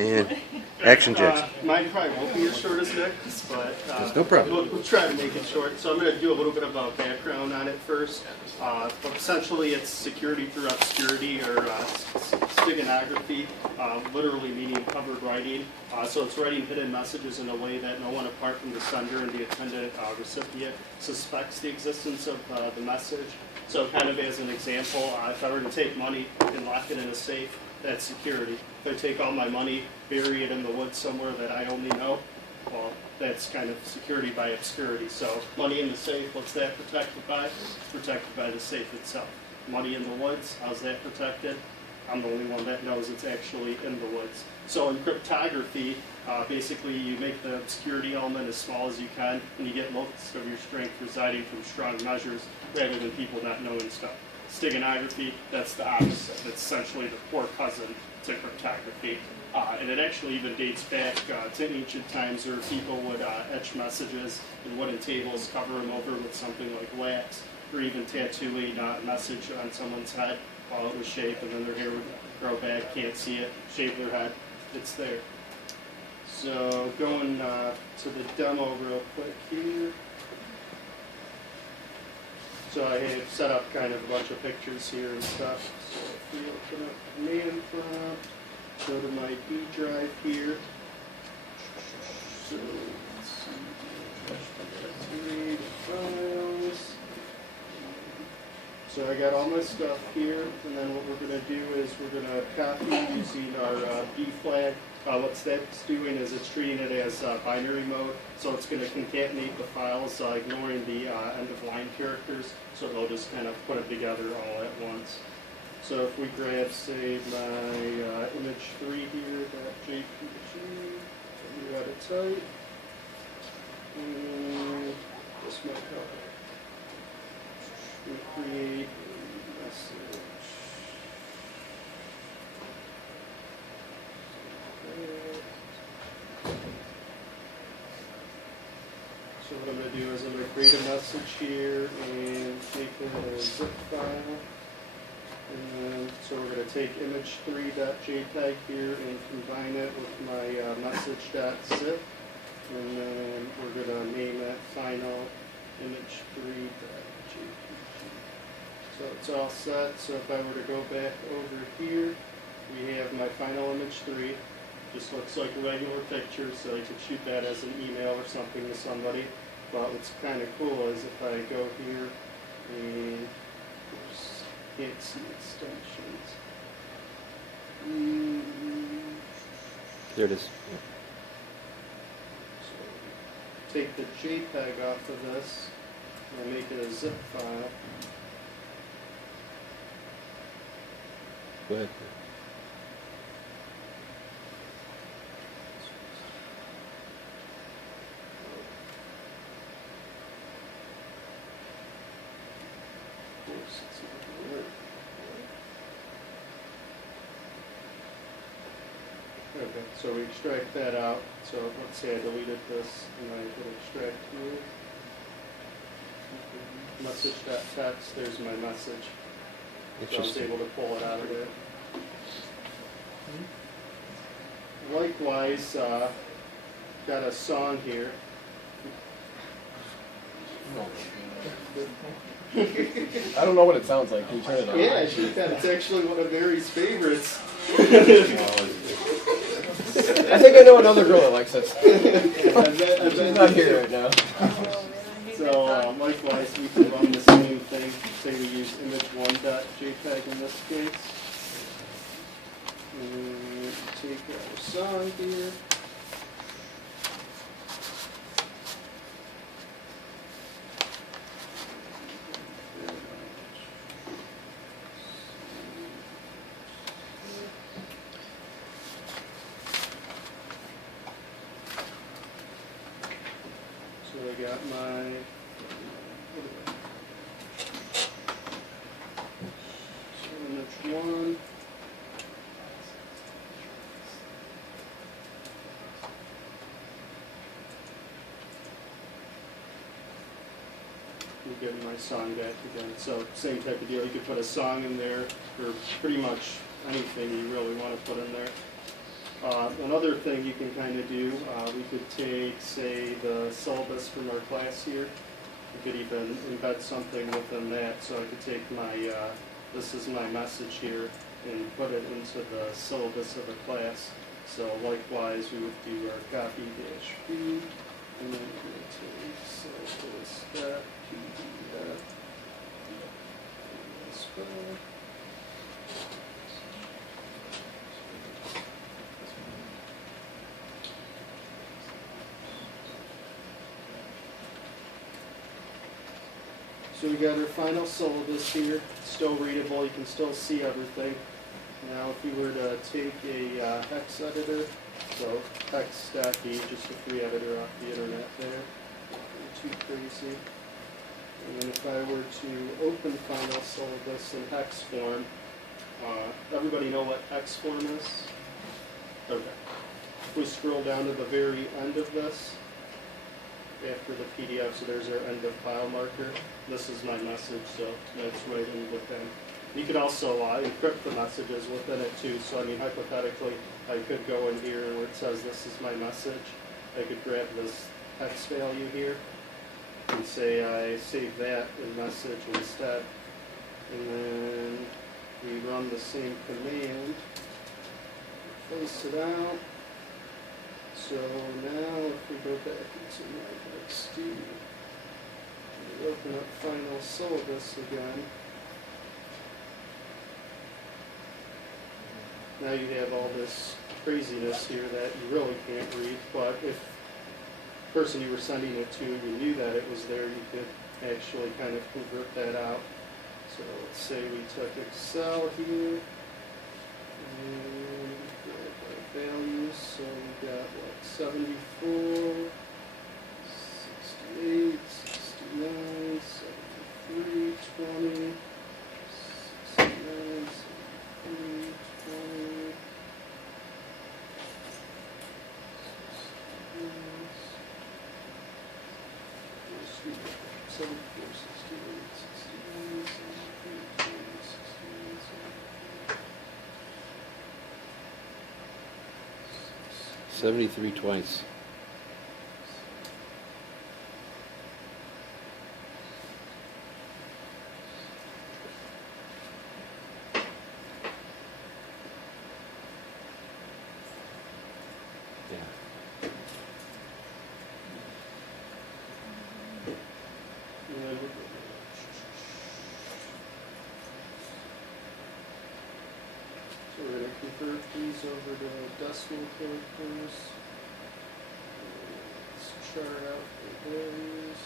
And action, Jackson. Mine probably won't be as short as Nick's, but No problem. we'll try to make it short. So I'm going to do a little bit of a background on it first. But essentially, it's security through obscurity, or Steganography, literally meaning covered writing. So it's writing hidden messages in a way that no one apart from the sender and the intended recipient suspects the existence of the message. So kind of as an example, if I were to take money and lock it in a safe, that's security. If I take all my money, bury it in the woods somewhere that I only know, well, that's kind of security by obscurity. So money in the safe, what's that protected by? It's protected by the safe itself. Money in the woods, how's that protected? I'm the only one that knows it's actually in the woods. So in cryptography, basically you make the obscurity element as small as you can, and you get most of your strength residing from strong measures rather than people not knowing stuff. Steganography, that's the opposite. It's essentially the poor cousin to cryptography. And it actually even dates back to ancient times where people would etch messages in wooden tables, cover them over with something like wax, or even tattooing a message on someone's head while it was shaved, and then their hair would grow back, can't see it, shave their head, it's there. So going to the demo real quick here. So I have set up kind of a bunch of pictures here and stuff. So if we open up command prompt, go to my B drive here. So let's see, read files. So I got all my stuff here, and then what we're going to do is we're going to copy using our B flag. What that's doing is it's treating it as binary mode, so it's going to concatenate the files, ignoring the end-of-line characters, so it'll just kind of put it together all at once. So if we grab, say, my image 3 here, .jpg, new edit type, and this might help. We create a message. So what I'm going to do is I'm going to create a message here and make it a zip file. And then, so we're going to take image3.jpg here and combine it with my message.zip. And then we're going to name that final image3.jpg. So it's all set. So if I were to go back over here, we have my final image 3. Just looks like a regular picture, so you could shoot that as an email or something to somebody. But what's kind of cool is if I go here and oops, can't see extensions. There it is. So take the JPEG off of this and make it a zip file. Go ahead. Okay, so we extract that out. So let's say I deleted this and I hit extract here. Message.text, there's my message. So I was able to pull it out of there. Likewise, got a song here. I don't know what it sounds like. Can you turn it on? Yeah, it's actually one of Mary's favorites. I think I know another girl that likes it. She's not here right now. So likewise, we can run the same thing. Say we use image1.jpg in this case. And take our song here. So I got my image 1. I'm getting my song back again. So same type of deal. You could put a song in there, or pretty much anything you really want to put in there. Another thing you can kind of do, we could take, say, the syllabus from our class here. We could even embed something within that. So I could take my, this is my message here, and put it into the syllabus of the class. So likewise, we would do our copy dash B, and then we would take syllabus dot PDF. So we got our final syllabus here, still readable, you can still see everything. Now if you were to take a hex editor, so hex.d, just a free editor off the internet there, not too crazy. And then if I were to open final syllabus in hex form, everybody know what hex form is? Okay. If we scroll down to the very end of this, after the PDF, so there's our end of file marker. This is my message, so that's right in within. You could also encrypt the messages within it too. So I mean, hypothetically, I could go in here and where it says this is my message, I could grab this hex value here and say I save that in message instead. And then we run the same command, place it out. So now if we go back into my XD, we open up final syllabus again. Now you have all this craziness here that you really can't read, but if the person you were sending it to, you knew that it was there, you could actually kind of convert that out. So let's say we took Excel here, and grab our values, so we got what, 74, 68, 69, 73, 20, 69, 73, 20, 74, 68, 69, 73, 20, 69, 73 twice. Yeah. So we're going to convert these over to decimal characters. Let's chart out the values.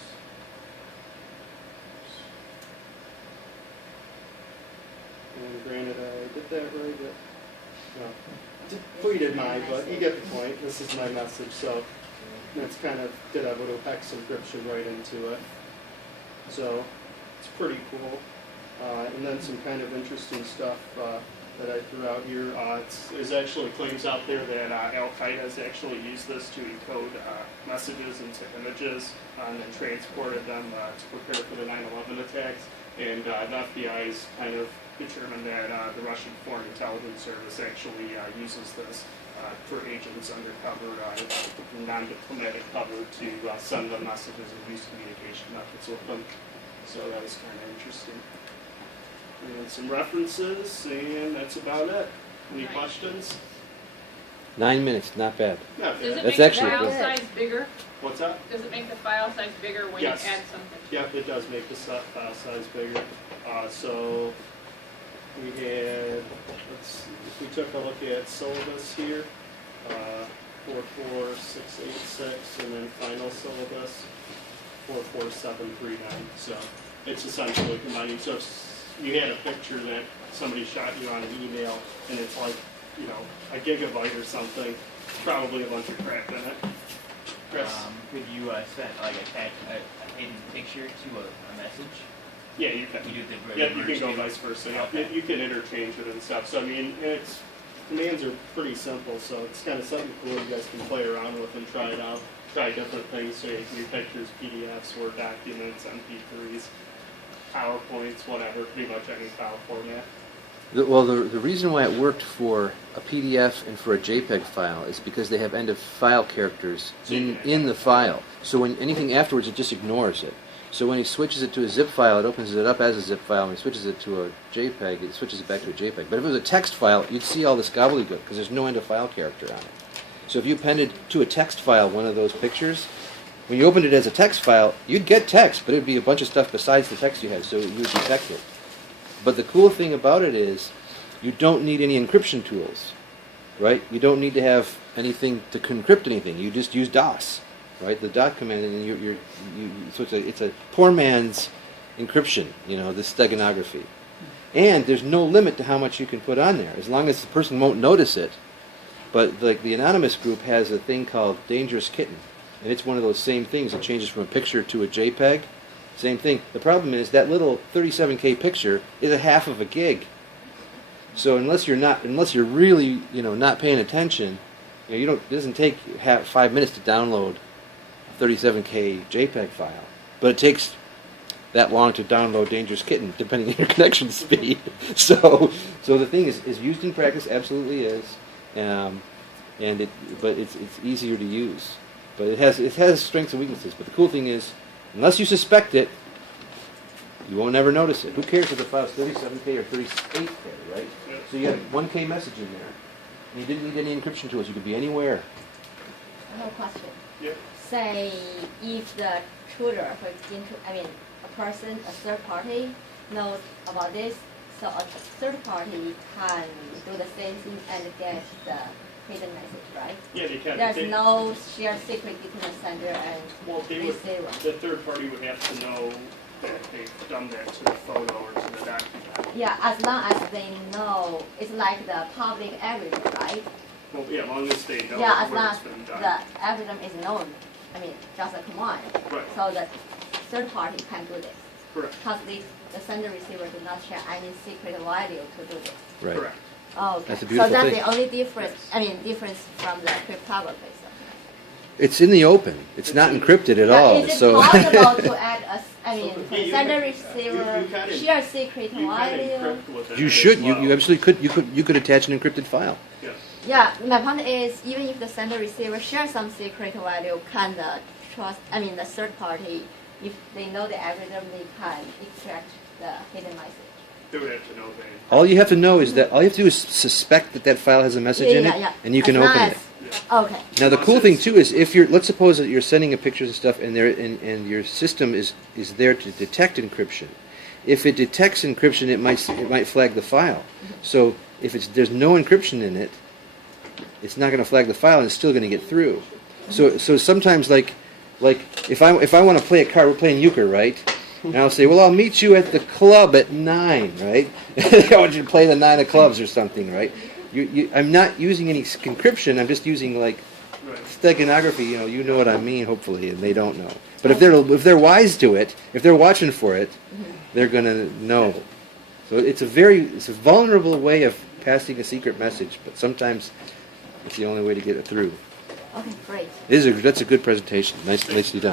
And granted, I did that right, but no, deleted mine, but you get the point. This is my message, so that's kind of did a little hex encryption right into it. So it's pretty cool. And then some kind of interesting stuff that I threw out here. There's actually claims out there that Al-Qaeda has actually used this to encode messages into images and then transported them to prepare for the 9/11 attacks. And the FBI has kind of determined that the Russian Foreign Intelligence Service actually uses this for agents undercover, non-diplomatic cover to send them messages and use communication methods with them. So that was kind of interesting. And some references, and that's about it. Any Nice. questions? 9 minutes, not bad. Not Does it bad. That's make the actually file good. size bigger? What's that? Does it make the file size bigger when Yes. you add something? Yep, it does make the file size bigger. So we had, let's see, if we took a look at syllabus here, 44686, and then final syllabus 44739. So it's essentially combining. So if you had a picture that somebody shot you on an email, and it's like, you know, a gigabyte or something, probably a bunch of crap in it. Chris? Could you send like attach a hidden picture to a message? Yeah, you can. You do the Yeah, you reverse can go too? vice versa. Yeah. Okay. You can interchange it and stuff. So I mean, it's commands are pretty simple. So it's kind of something cool you guys can play around with and try it out. Try different things. So you can do pictures, PDFs, Word documents, MP3s, PowerPoints, whatever. Pretty much any file format. The reason why it worked for a PDF and for a JPEG file is because they have end-of-file characters in the file. So when anything afterwards, it just ignores it. So when he switches it to a zip file, it opens it up as a zip file. When he switches it to a JPEG, it switches it back to a JPEG. But if it was a text file, you'd see all this gobbledygook because there's no end-of-file character on it. So if you appended to a text file one of those pictures, when you opened it as a text file, you'd get text, but it'd be a bunch of stuff besides the text you had, so you would detect it. But the cool thing about it is you don't need any encryption tools, right? You don't need to have anything to encrypt anything. You just use DOS, right? The dot command, and so it's a poor man's encryption, you know, this steganography. And there's no limit to how much you can put on there, as long as the person won't notice it. But like the anonymous group has a thing called Dangerous Kitten, and it's one of those same things. It changes from a picture to a JPEG. Same thing. The problem is that little 37K picture is a half of a gig. So unless you're really, you know, not paying attention, you know, it doesn't take 5 minutes to download a 37K JPEG file, but it takes that long to download Dangerous Kitten, depending on your connection speed. So the thing is used in practice, absolutely is, but it's easier to use. But it has strengths and weaknesses. But the cool thing is, unless you suspect it, you won't ever notice it. Who cares if the file's 37K or 38K, right? Yeah. So you had a 1K message in there, and you didn't need any encryption tools. You could be anywhere. I have a question. Yeah. Say if the tutor, a person, a third party, knows about this, so a third party can do the same thing and get the hidden message, right? Yeah, they can. There's no shared secret between the sender and receiver. The third party would have to know that they've done that to the photo or to the document. Yeah, as long as they know, it's like the public evidence, right? Well, yeah, as long as they know Yeah, as where long it's as been done. the evidence is known, just a command. Right. So the third party can do this. Correct. Because the sender receiver do not share any secret value to do this. Right. Correct. Oh, okay. That's a beautiful so that's thing. the only difference. Difference from the cryptography. It's in the open. It's not encrypted at all. Is it So possible to add you sender can- receiver you can share secret You can value? encrypt with it you as should. well. You absolutely could. You could attach an encrypted file. Yes. Yeah, my point is, even if the sender receiver share some secret value, can the the third party, if they know the algorithm, they can extract the hidden message. They would have to know they. All you have to know is that all you have to do is suspect that file has a message in it, and you can As long open it. Okay. Now the cool thing too is if let's suppose that you're sending a pictures and stuff, and and your system is there to detect encryption. If it detects encryption, it might flag the file. So if there's no encryption in it, it's not going to flag the file, and it's still going to get through. So sometimes like if I want to play a card, we're playing euchre, right? And I'll say, well, I'll meet you at the club at 9, right? I want you to play the 9 of clubs or something, right? I'm not using any encryption. I'm just using like steganography. You know what I mean, hopefully, and they don't know. But if they're wise to it, if they're watching for it, they're gonna know. So it's a vulnerable way of passing a secret message, but sometimes it's the only way to get it through. Okay, great. That's a good presentation. Nicely done.